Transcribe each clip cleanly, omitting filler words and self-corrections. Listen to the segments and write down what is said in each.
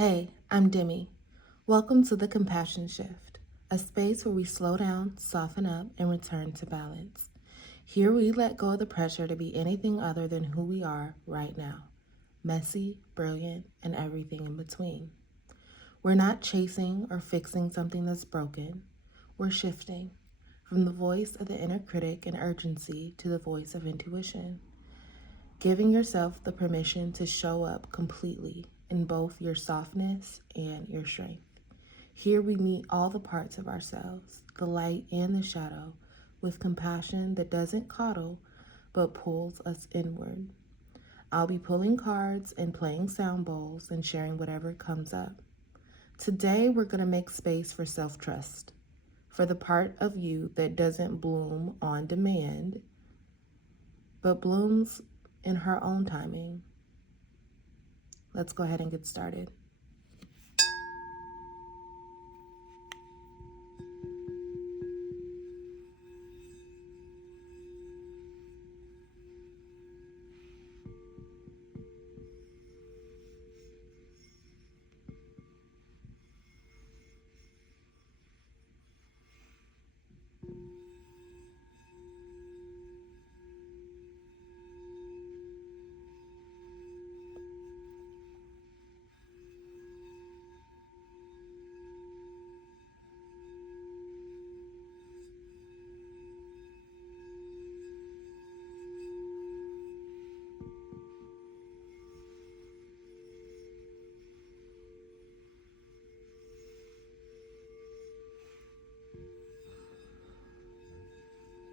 Hey, I'm Demi. Welcome to the Compassion Shift, a space where we slow down, soften up, and return to balance. Here we let go of the pressure to be anything other than who we are right now, messy, brilliant, and everything in between. We're not chasing or fixing something that's broken. We're shifting from the voice of the inner critic and urgency to the voice of intuition, giving yourself the permission to show up completely in both your softness and your strength. Here we meet all the parts of ourselves, the light and the shadow, with compassion that doesn't coddle but pulls us inward. I'll be pulling cards and playing sound bowls and sharing whatever comes up. Today, we're going to make space for self-trust, for the part of you that doesn't bloom on demand, but blooms in her own timing. Let's go ahead and get started.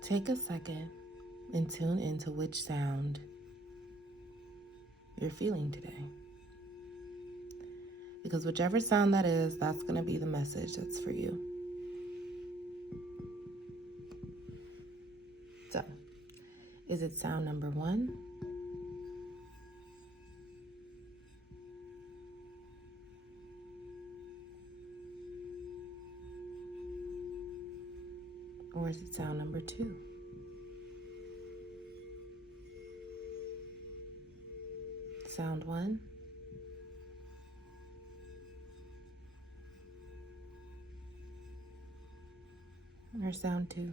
Take a second and tune into which sound you're feeling today. Because whichever sound that is, that's going to be the message that's for you. So, is it sound number 1? Or is it sound number 2? Sound 1? Or sound 2?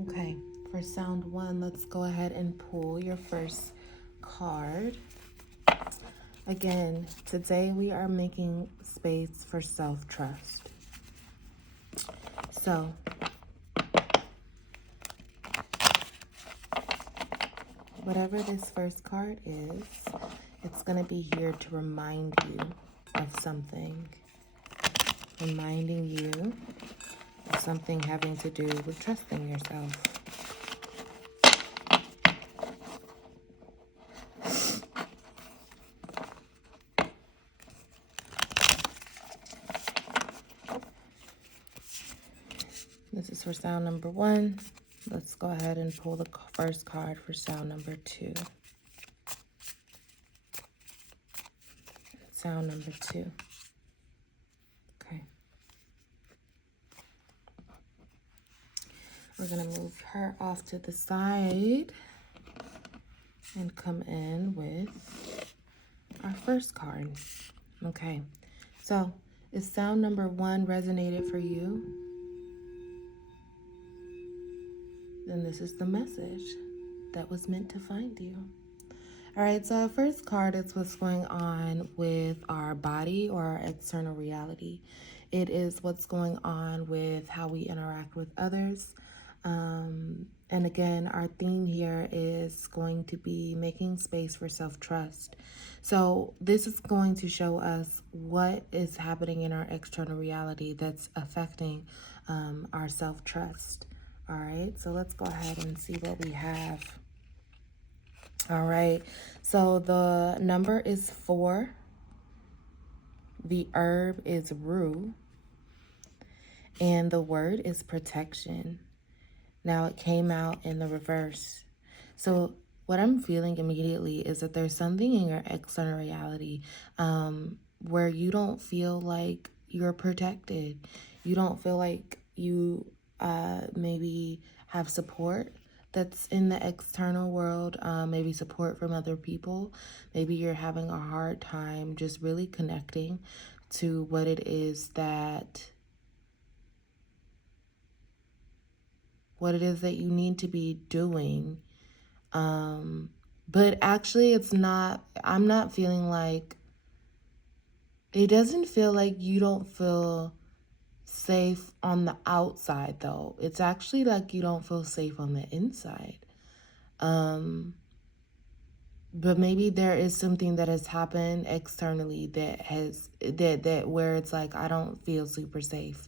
Okay, for sound 1, let's go ahead and pull your first card. Again, today we are making space for self-trust. So, whatever this first card is, it's going to be here to remind you of something. Reminding you of something having to do with trusting yourself. This is for sound number 1. Let's go ahead and pull the first card for sound number 2. Sound number 2. Okay. We're going to move her off to the side and come in with our first card. Okay. So, if sound number 1 resonated for you, then this is the message that was meant to find you. All right, so our first card is what's going on with our body or our external reality. It is what's going on with how we interact with others. And again, our theme here is going to be making space for self-trust. So this is going to show us what is happening in our external reality that's affecting our self-trust. All right, so let's go ahead and see what we have. All right, so the number is 4. The herb is rue. And the word is protection. Now it came out in the reverse. So what I'm feeling immediately is that there's something in your external reality where you don't feel like you're protected. You don't feel like you maybe have support that's in the external world, maybe support from other people. Maybe you're having a hard time just really connecting to what it is that you need to be doing. But actually it's not, I'm not feeling like, it doesn't feel like you don't feel safe on the outside though. It's actually like you don't feel safe on the inside. But maybe there is something that has happened externally that has that where it's like I don't feel super safe.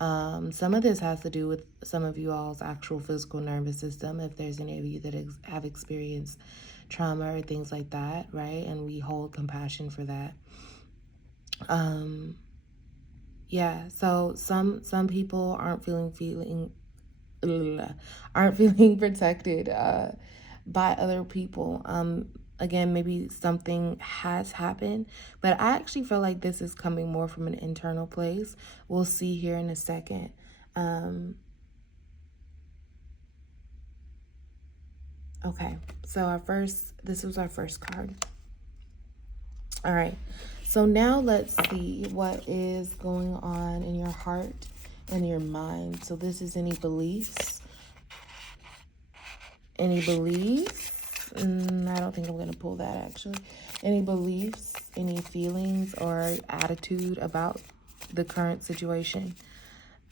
Some of this has to do with some of you all's actual physical nervous system, if there's any of you that have experienced trauma or things like that, right? And we hold compassion for that. Yeah, so some people aren't feeling protected by other people. Again, maybe something has happened, but I actually feel like this is coming more from an internal place. We'll see here in a second. Okay, so this was our first card. All right, so now let's see what is going on in your heart and your mind. So this is any beliefs. Any beliefs? I don't think I'm going to pull that actually. Any beliefs, any feelings or attitude about the current situation?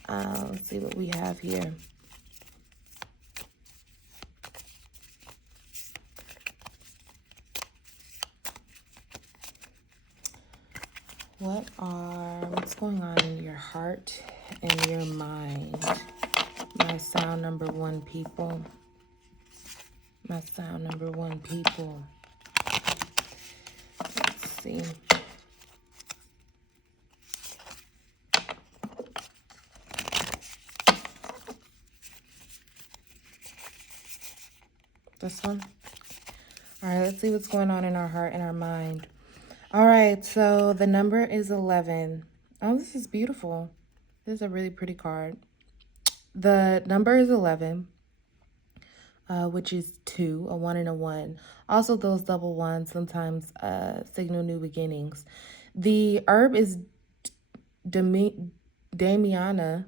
Let's see what we have here. What's going on in your heart and your mind? My sound number one people. My sound number one people. Let's see. This one? All right, let's see what's going on in our heart and our mind. All right, so the number is 11. Oh, this is beautiful. This is a really pretty card. The number is 11, which is 2, a 1 and a 1. Also, those double ones sometimes signal new beginnings. The herb is Damiana.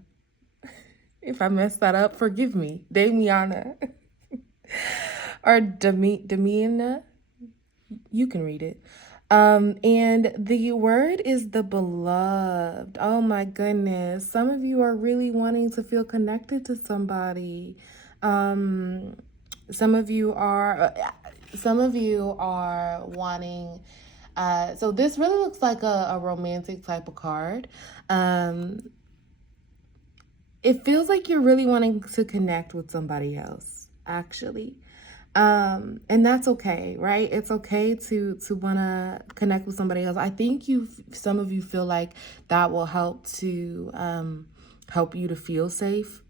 If I messed that up, forgive me. Damiana. Or Damiana. You can read it. And the word is the beloved. Oh my goodness. Some of you are really wanting to feel connected to somebody. Some of you are wanting, so this really looks like a romantic type of card. It feels like you're really wanting to connect with somebody else, actually. And that's okay, right? It's okay to want to connect with somebody else. I think some of you feel like that will help you to feel safe,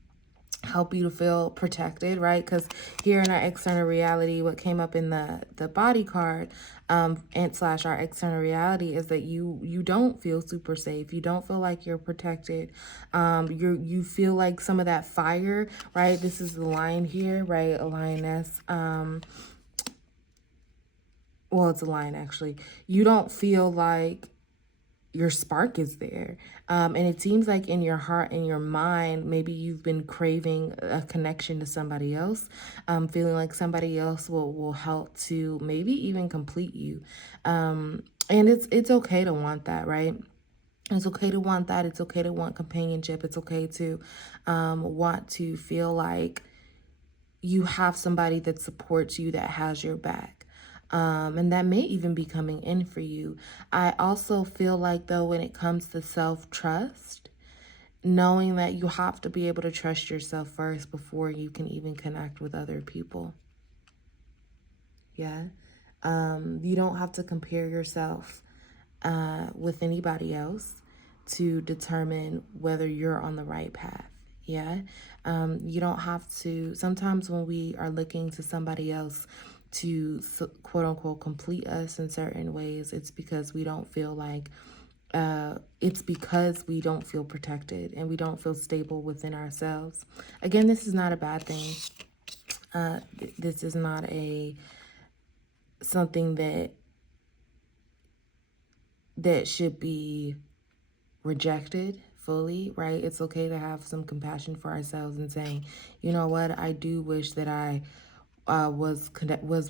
help you to feel protected, right? Because here in our external reality, what came up in the body card and slash our external reality is that you don't feel super safe. You don't feel like you're protected. You feel like some of that fire, right? This is the lion here, right? A lioness. Well, it's a lion actually. You don't feel like your spark is there. And it seems like in your heart and your mind, maybe you've been craving a connection to somebody else, feeling like somebody else will help to maybe even complete you. And it's okay to want that, right? It's okay to want that. It's okay to want companionship. It's okay to want to feel like you have somebody that supports you, that has your back. And that may even be coming in for you. I also feel like, though, when it comes to self-trust, knowing that you have to be able to trust yourself first before you can even connect with other people. Yeah. You don't have to compare yourself with anybody else to determine whether you're on the right path. Yeah. You don't have to. Sometimes when we are looking to somebody else to quote unquote complete us in certain ways, it's because we don't feel like it's because we don't feel protected and we don't feel stable within ourselves. Again, this is not a bad thing. This is not a something that should be rejected fully, right? It's okay to have some compassion for ourselves and saying, you know what, I do wish that I was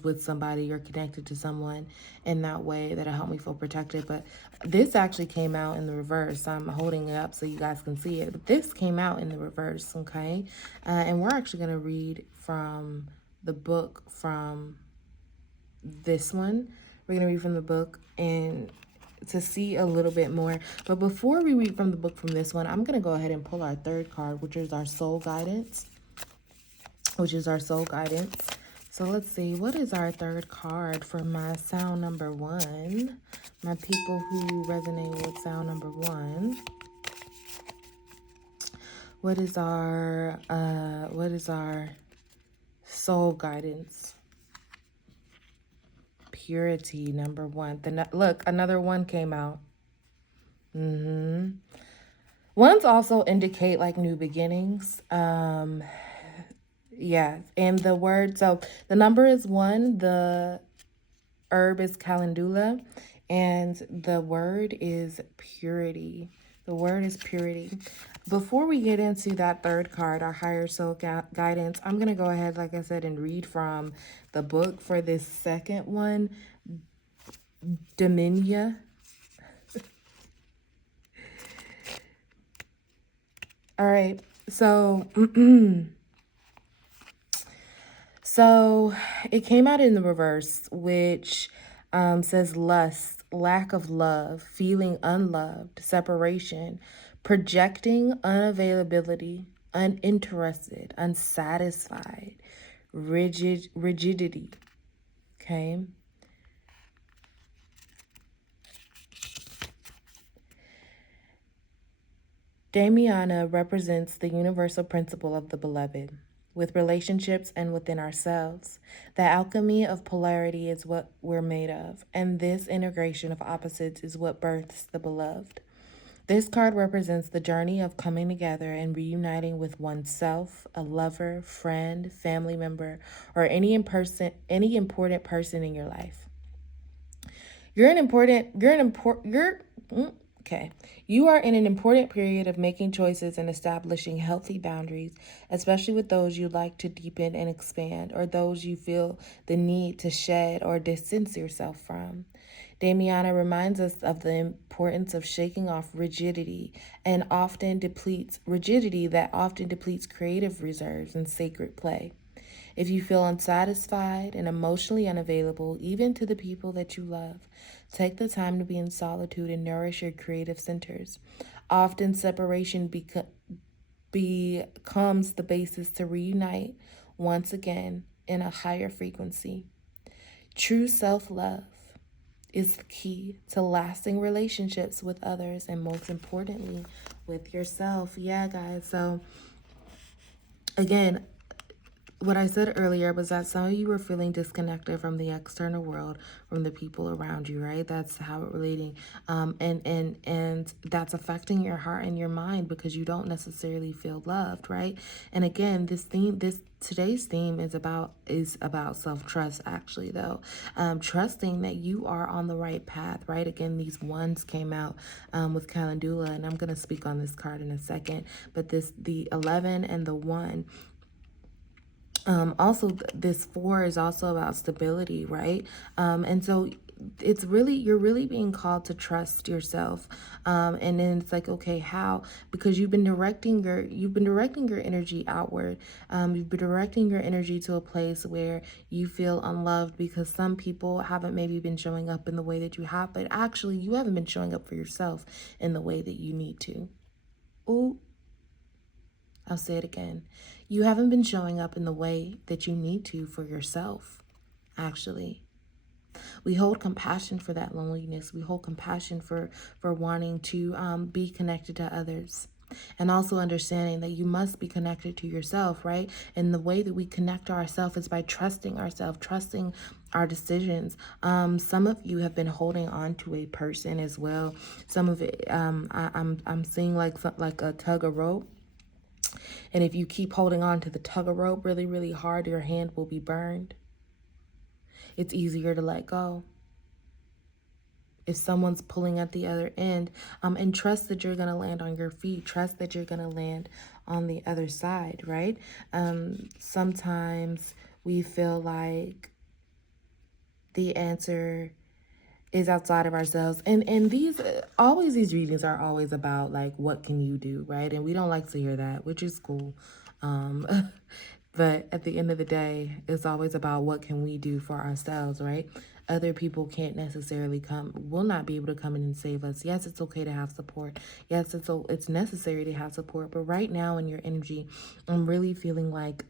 with somebody or connected to someone in that way that it helped me feel protected. But this actually came out in the reverse. I'm holding it up so you guys can see it. But this came out in the reverse, okay? And we're actually going to read from the book from this one. We're going to read from the book and to see a little bit more. But before we read from the book from this one, I'm going to go ahead and pull our third card, which is our soul guidance. So let's see, what is our third card for my sound number one? My people who resonate with sound number one. What is our soul guidance? Purity, number one. Look, another one came out. Ones also indicate like new beginnings. Yeah, and the word, so the number is 1, the herb is calendula, and the word is purity. The word is purity. Before we get into that third card, our higher soul guidance, I'm going to go ahead, like I said, and read from the book for this second one, Dominia. All right, so so it came out in the reverse, which says lust, lack of love, feeling unloved, separation, projecting unavailability, uninterested, unsatisfied, rigidity. Okay. Damiana represents the universal principle of the beloved. With relationships and within ourselves, the alchemy of polarity is what we're made of, and this integration of opposites is what births the beloved. This card represents the journey of coming together and reuniting with oneself, a lover, friend, family member, or any important person in your life. You are in an important period of making choices and establishing healthy boundaries, especially with those you like to deepen and expand, or those you feel the need to shed or distance yourself from. Damiana reminds us of the importance of shaking off rigidity that often depletes creative reserves and sacred play. If you feel unsatisfied and emotionally unavailable, even to the people that you love, take the time to be in solitude and nourish your creative centers. Often, separation becomes the basis to reunite once again in a higher frequency. True self-love is the key to lasting relationships with others and, most importantly, with yourself. Yeah, guys. So, again, what I said earlier was that some of you were feeling disconnected from the external world, from the people around you, right? That's how it relating, and that's affecting your heart and your mind because you don't necessarily feel loved, right? And again, today's theme is about self-trust. Actually, though, trusting that you are on the right path, right? Again, these ones came out with Calendula, and I'm gonna speak on this card in a second. But the 11 and the 1. Also, this 4 is also about stability, right? And so you're really being called to trust yourself. And then it's like, okay, how? Because you've been directing your energy outward. You've been directing your energy to a place where you feel unloved because some people haven't maybe been showing up in the way that you have, but actually you haven't been showing up for yourself in the way that you need to. Ooh. I'll say it again. You haven't been showing up in the way that you need to for yourself, actually. We hold compassion for that loneliness. We hold compassion for wanting to be connected to others. And also understanding that you must be connected to yourself, right? And the way that we connect to ourselves is by trusting ourselves, trusting our decisions. Some of you have been holding on to a person as well. Some of it, I'm seeing like a tug of rope. And if you keep holding on to the tug of rope really, really hard, your hand will be burned. It's easier to let go if someone's pulling at the other end, and trust that you're going to land on your feet. Trust that you're going to land on the other side, right? Sometimes we feel like the answer is outside of ourselves. And these always these readings are always about like, what can you do, right? And we don't like to hear that, which is cool. But at the end of the day, it's always about what can we do for ourselves, right? Other people can't necessarily will not be able to come in and save us. Yes, it's okay to have support. Yes, it's necessary to have support. But right now in your energy, I'm really feeling like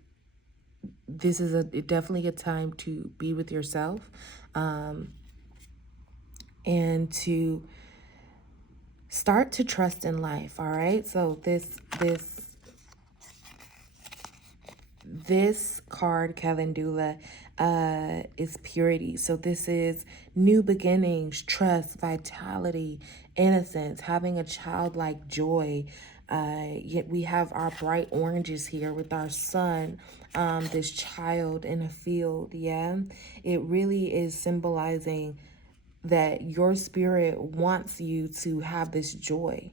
this is definitely a time to be with yourself, and to start to trust in life. All right. So this card, Calendula, is purity. So this is new beginnings, trust, vitality, innocence, having a childlike joy. Yet we have our bright oranges here with our sun, this child in a field. Yeah, it really is symbolizing that your spirit wants you to have this joy.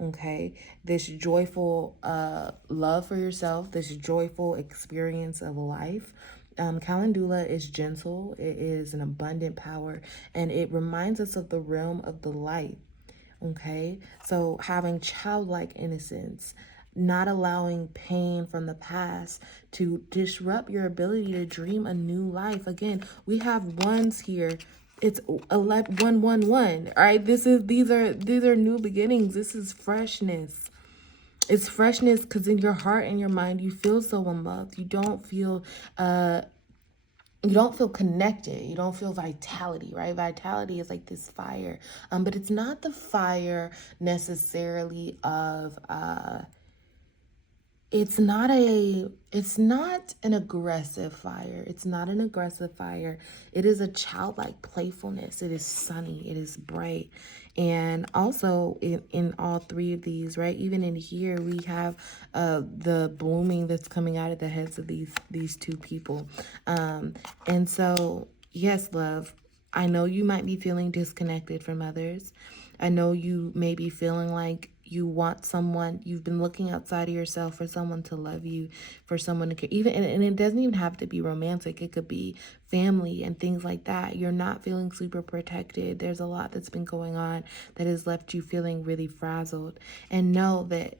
Okay, this joyful love for yourself, this joyful experience of life. Calendula is gentle, it is an abundant power, and it reminds us of the realm of the light. Okay, so having childlike innocence, not allowing pain from the past to disrupt your ability to dream a new life. Again, we have ones here. It's 111. All right, these are new beginnings. This is freshness. It's freshness because in your heart and your mind you feel so unloved. You don't feel connected. You don't feel vitality, right? Vitality is like this fire, but it's not the fire necessarily of it's not an aggressive fire. It's not an aggressive fire. It is a childlike playfulness. It is sunny. It is bright. And also in all three of these, right? Even in here, we have the blooming that's coming out of the heads of these two people. And so, yes, love, I know you might be feeling disconnected from others. I know you may be feeling like you want someone, you've been looking outside of yourself for someone to love you, for someone to care. And it doesn't even have to be romantic. It could be family and things like that. You're not feeling super protected. There's a lot that's been going on that has left you feeling really frazzled. And know that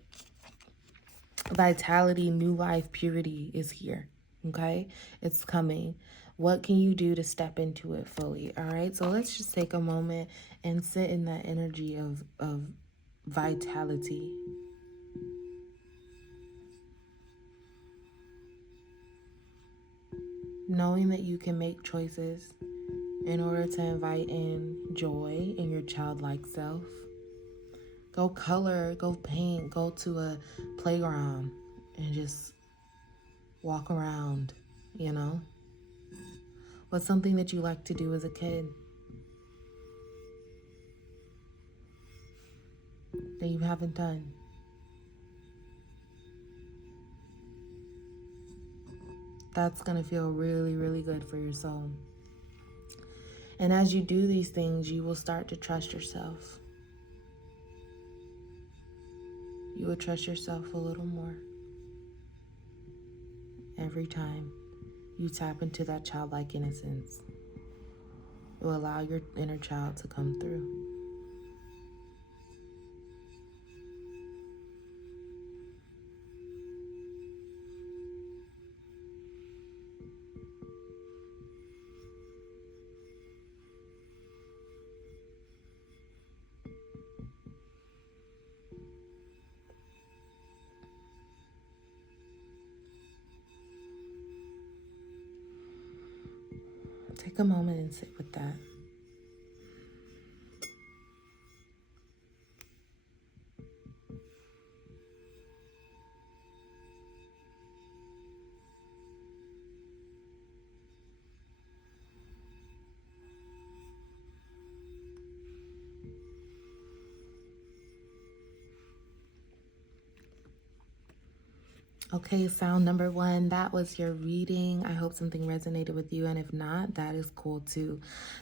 vitality, new life, purity is here. Okay? It's coming. What can you do to step into it fully? All right? So let's just take a moment and sit in that energy of vitality. Knowing that you can make choices in order to invite in joy in your childlike self. Go color, go paint, go to a playground and just walk around, you know? What's something that you like to do as a kid that you haven't done? That's going to feel really, really good for your soul. And as you do these things, you will start to trust yourself. You will trust yourself a little more every time you tap into that childlike innocence. It will allow your inner child to come through. Take a moment and sit with that. Okay, sound number one, that was your reading. I hope something resonated with you, and if not, that is cool too.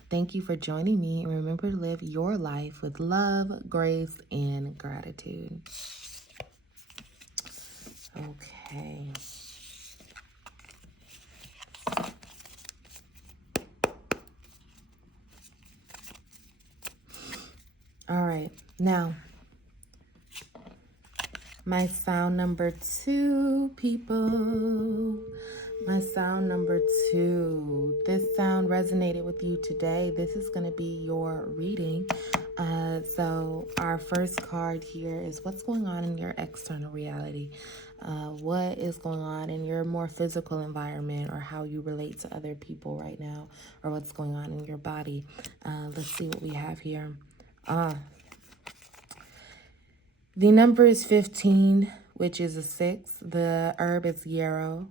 Thank you for joining me, and remember to live your life with love, grace, and gratitude. Okay. All right, now my sound number two, people. My sound number two. This sound resonated with you today. This is going to be your reading. So our first card here is what's going on in your external reality. What is going on in your more physical environment, or how you relate to other people right now, or what's going on in your body. Let's see what we have here. The number is 15, which is a 6. The herb is yarrow,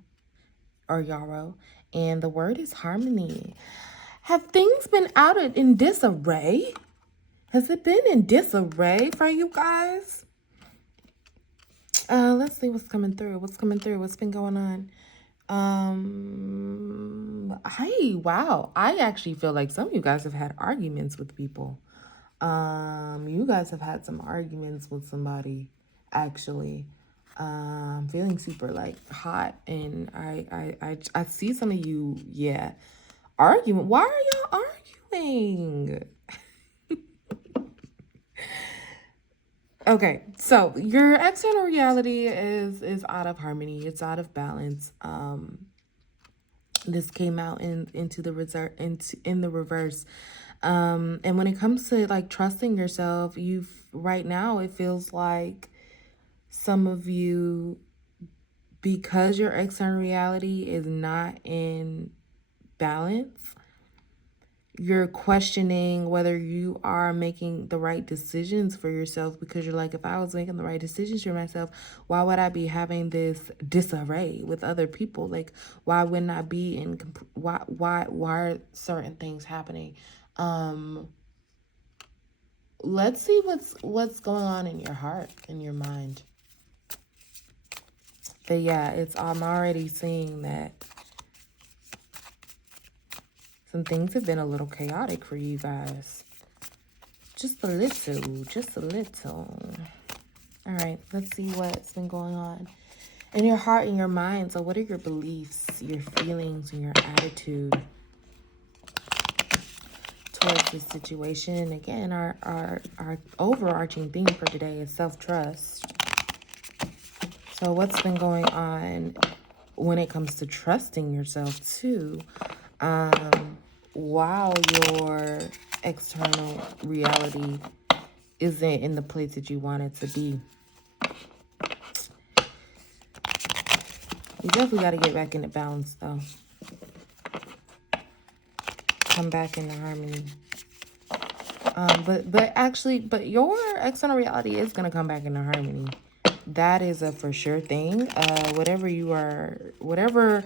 and the word is harmony. Have things been in disarray? Has it been in disarray for you guys? Let's see what's coming through. What's been going on? Wow. I actually feel like some of you guys have had arguments with people. You guys have had some arguments with somebody, actually. I'm feeling super like hot, and I see some of you, arguing. Why are y'all arguing? Okay, so your external reality is out of harmony. It's out of balance. This came out into the reverse. And when it comes to like trusting yourself, right now it feels like some of you, because your external reality is not in balance, you're questioning whether you are making the right decisions for yourself, because you're like, if I was making the right decisions for myself, why would I be having this disarray with other people? Like, why wouldn't I be in, why are certain things happening? Let's see what's going on in your heart, in your mind. But yeah, I'm already seeing that some things have been a little chaotic for you guys. Just a little. All right, let's see what's been going on in your heart and your mind. So what are your beliefs, your feelings, and your attitude towards this situation? And again, our overarching theme for today is self-trust. So what's been going on when it comes to trusting yourself too, while your external reality isn't in the place that you want it to be? You definitely got to get back into balance, though. Come back into harmony. But your external reality is going to come back into harmony. That is a for sure thing. Whatever.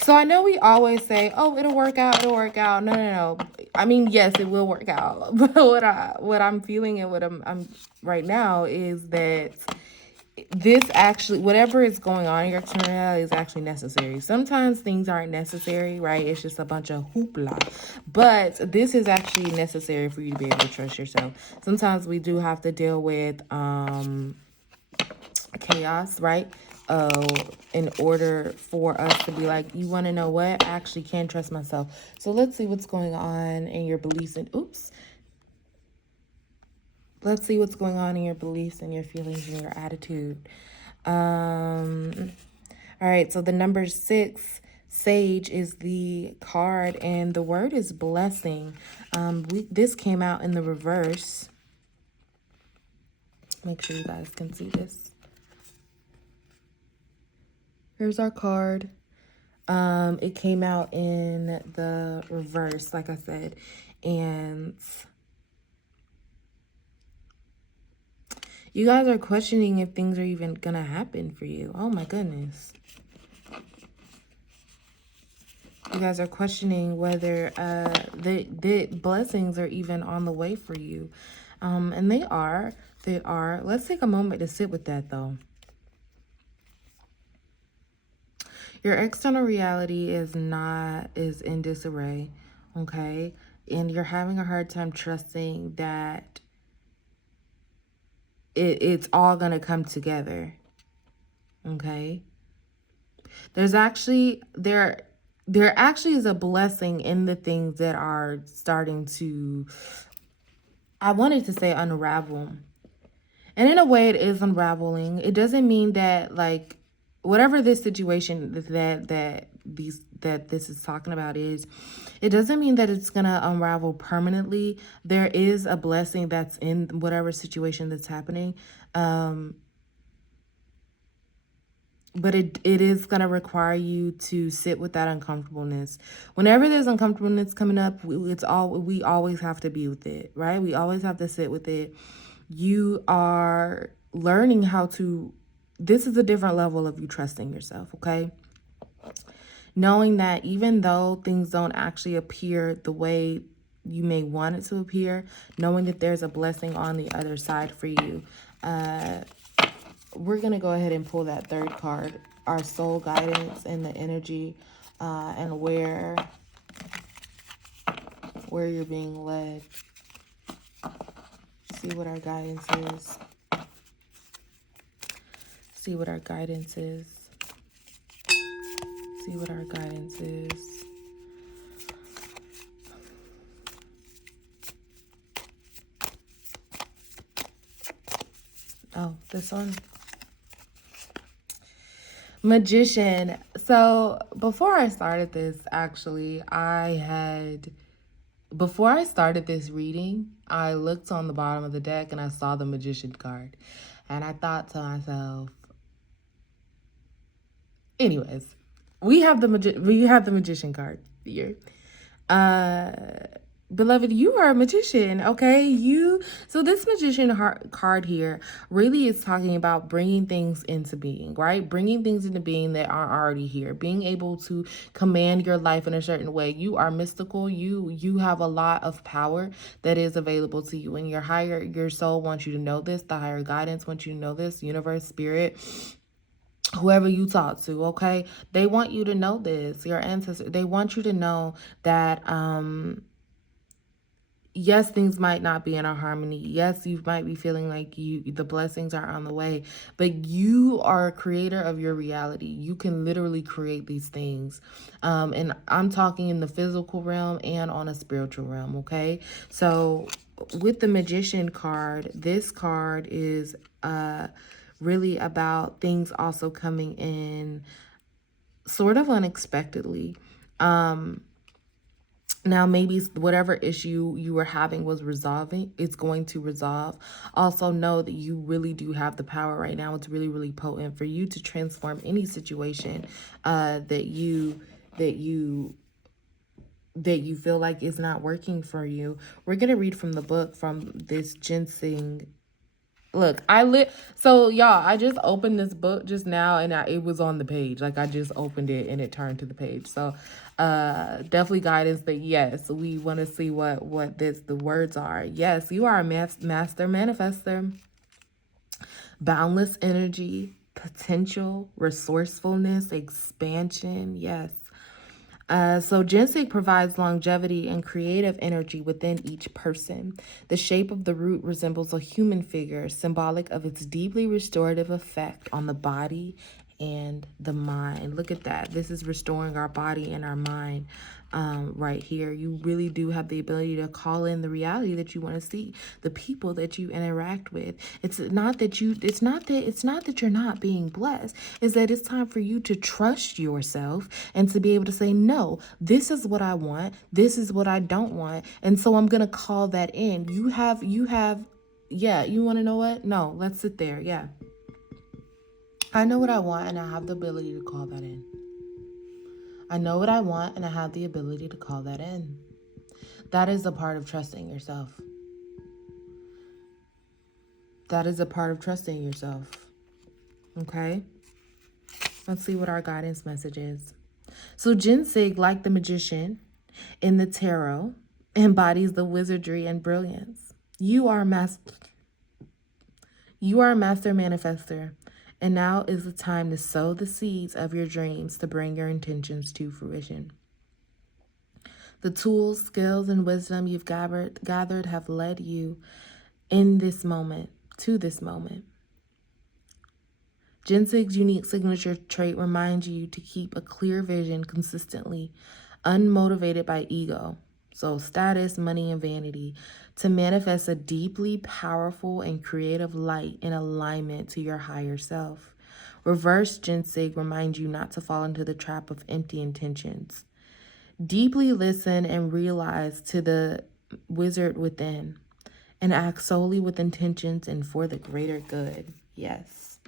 So I know we always say, oh, it'll work out. No. I mean, yes, it will work out. But what I'm feeling and what I'm right now is that this actually, whatever is going on in your external reality is actually necessary. Sometimes things aren't necessary, right? It's just a bunch of hoopla. But this is actually necessary for you to be able to trust yourself. Sometimes we do have to deal with chaos, right? In order for us to be like, you want to know what? I actually can't trust myself. So let's see what's going on in your beliefs and let's see what's going on in your beliefs and your feelings and your attitude. All right, so the number 6, Sage, is the card, and the word is blessing. This came out in the reverse. Make sure you guys can see this. Here's our card. It came out in the reverse, like I said, and you guys are questioning if things are even gonna happen for you. Oh my goodness. You guys are questioning whether the blessings are even on the way for you. And they are. Let's take a moment to sit with that, though. Your external reality is in disarray, okay? And you're having a hard time trusting that it's all gonna come together, okay? There actually is a blessing in the things that are starting to, I wanted to say, unravel. And in a way, it is unraveling. It doesn't mean that, like, whatever this situation that this is talking about is, it doesn't mean that it's gonna unravel permanently. There is a blessing that's in whatever situation that's happening. But it is going to require you to sit with that uncomfortableness. Whenever there's uncomfortableness coming up, we always have to be with it, right? We always have to sit with it. You are learning how to, this is a different level of you trusting yourself, okay? Knowing that even though things don't actually appear the way you may want it to appear, knowing that there's a blessing on the other side for you. We're going to go ahead and pull that third card, our soul guidance and the energy, and where you're being led. See what our guidance is. See what our guidance is. See what our guidance is. Oh, this one. Magician. So before I started this, actually, before I started this reading, I looked on the bottom of the deck and I saw the Magician card. And I thought to myself, anyways, we have the Magician card here. Beloved, you are a magician, okay? So this magician card here really is talking about bringing things into being, right? Bringing things into being that aren't already here, being able to command your life in a certain way. You are mystical. You have a lot of power that is available to you, and your soul wants you to know this. The higher guidance wants you to know this. Universe, spirit, whoever you talk to, okay? They want you to know this. Your ancestors, they want you to know that yes, things might not be in a harmony. Yes, you might be feeling like the blessings are on the way, but you are a creator of your reality. You can literally create these things. And I'm talking in the physical realm and on a spiritual realm, okay? So with the Magician card, this card is really about things also coming in sort of unexpectedly. Now, maybe whatever issue you were having was resolving, it's going to resolve. Also know that you really do have the power right now. It's really, really potent for you to transform any situation that you feel like is not working for you. We're going to read from the book, from this ginseng. Look, so y'all, I just opened this book just now and it was on the page. Like I just opened it and it turned to the page. So definitely guidance that yes, we want to see what the words are. Yes, you are a master manifester. Boundless energy, potential, resourcefulness, expansion. Yes. So ginseng provides longevity and creative energy within each person. The shape of the root resembles a human figure, symbolic of its deeply restorative effect on the body and the mind. Look at that. This is restoring our body and our mind right here. You really do have the ability to call in the reality that you want to see, the people that you interact with. It's not that you're not being blessed. It's that it's time for you to trust yourself and to be able to say, no, this is what I want. This is what I don't want. And so I'm going to call that in. Yeah, you want to know what? No, let's sit there. Yeah. I know what I want and I have the ability to call that in. I know what I want and I have the ability to call that in. That is a part of trusting yourself. That is a part of trusting yourself. Okay? Let's see what our guidance message is. So ginseng, like the magician in the tarot, embodies the wizardry and brilliance. You are a master manifester, And now is the time to sow the seeds of your dreams to bring your intentions to fruition. The tools, skills, and wisdom you've gathered have led you in this moment, to this moment. Jinsig's unique signature trait reminds you to keep a clear vision consistently, unmotivated by ego, so status, money, and vanity, to manifest a deeply powerful and creative light in alignment to your higher self. Reverse Jinsig reminds you not to fall into the trap of empty intentions. Deeply listen and realize to the wizard within, and act solely with intentions and for the greater good. Yes.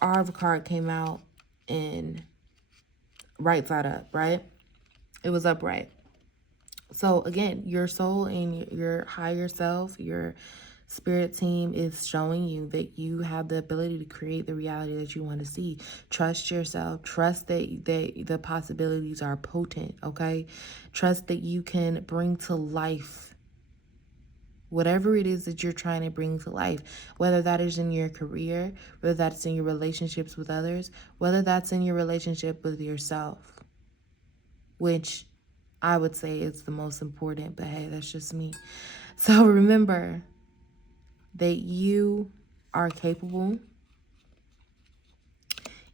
Our card came out in right side up, right? It was upright. So again, your soul and your higher self, your spirit team is showing you that you have the ability to create the reality that you want to see. Trust yourself. Trust that the possibilities are potent, okay? Trust that you can bring to life whatever it is that you're trying to bring to life, whether that is in your career, whether that's in your relationships with others, whether that's in your relationship with yourself, which I would say is the most important, but hey, that's just me. So remember that you are capable,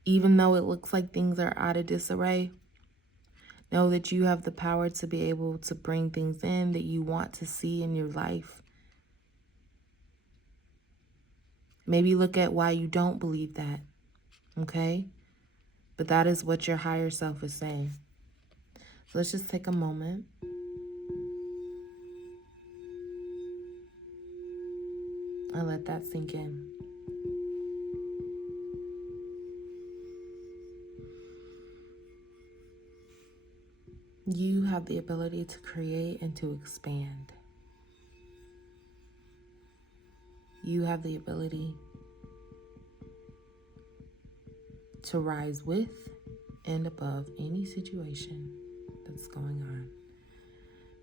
even though it looks like things are out of disarray. Know that you have the power to be able to bring things in that you want to see in your life. Maybe look at why you don't believe that, okay? But that is what your higher self is saying. So let's just take a moment. And let that sink in. You have the ability to create and to expand. You have the ability to rise with and above any situation that's going on.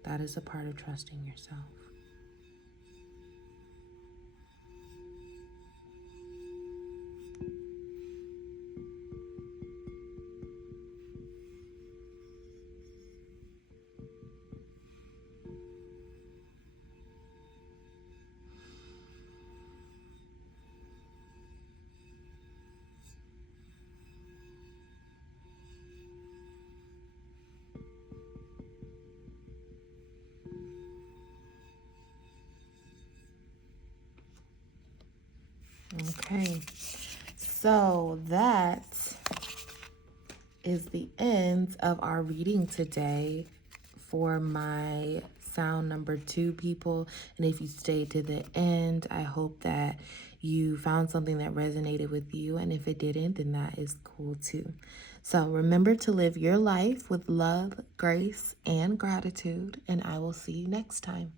That is a part of trusting yourself. Okay, so that is the end of our reading today for my sound number 2 people. And if you stayed to the end, I hope that you found something that resonated with you. And if it didn't, then that is cool too. So remember to live your life with love, grace, and gratitude. And I will see you next time.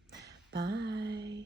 Bye.